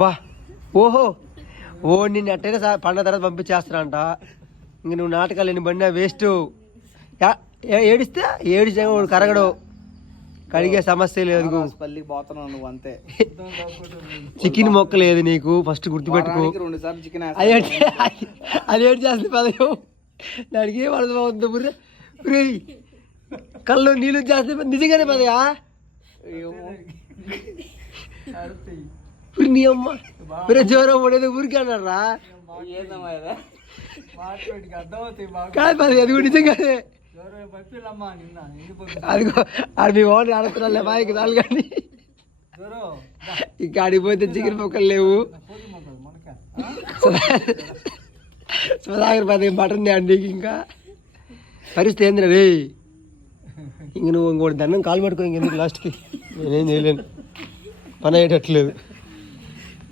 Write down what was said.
బా ఓహో ఓ నిన్ను ఎట్టయినా పండుగ తర్వాత పంపించేస్తారంట. ఇంక నువ్వు నాటకాలు ఎన్ని బండి వేస్ట్. ఏడిస్తే ఏడిచా కరగడు, కడిగే సమస్య లేదు. అంతే చికెన్ మొక్క లేదు నీకు, ఫస్ట్ గుర్తుపెట్టుకో. అది ఏడు చేస్తుంది పదయం, దానికి పడదు. కళ్ళు నీళ్ళు చేస్తే నిజంగానే పదయా నీ అమ్మ జ్వరం పడేది ఊరికి అన్నారా కాదు పది, అది కూడా నిజంగానే. అదిగో ఆడ మీ ఓనర్ ఆడుతున్నా బాయ్కి చాలు కానీ ఇంకా ఆడిపోతే చికెన్ మొక్కలు లేవు. సుధాకర్ పది మటన్ అండి. ఇంకా పరిస్థితి ఏందిరా రే, ఇంక నువ్వు ఇంకోటి దండం కాలు పట్టుకో. ఇంకెందుకు లాస్ట్కి నేనేం చేయలేను, పని అయ్యేటట్లేదు.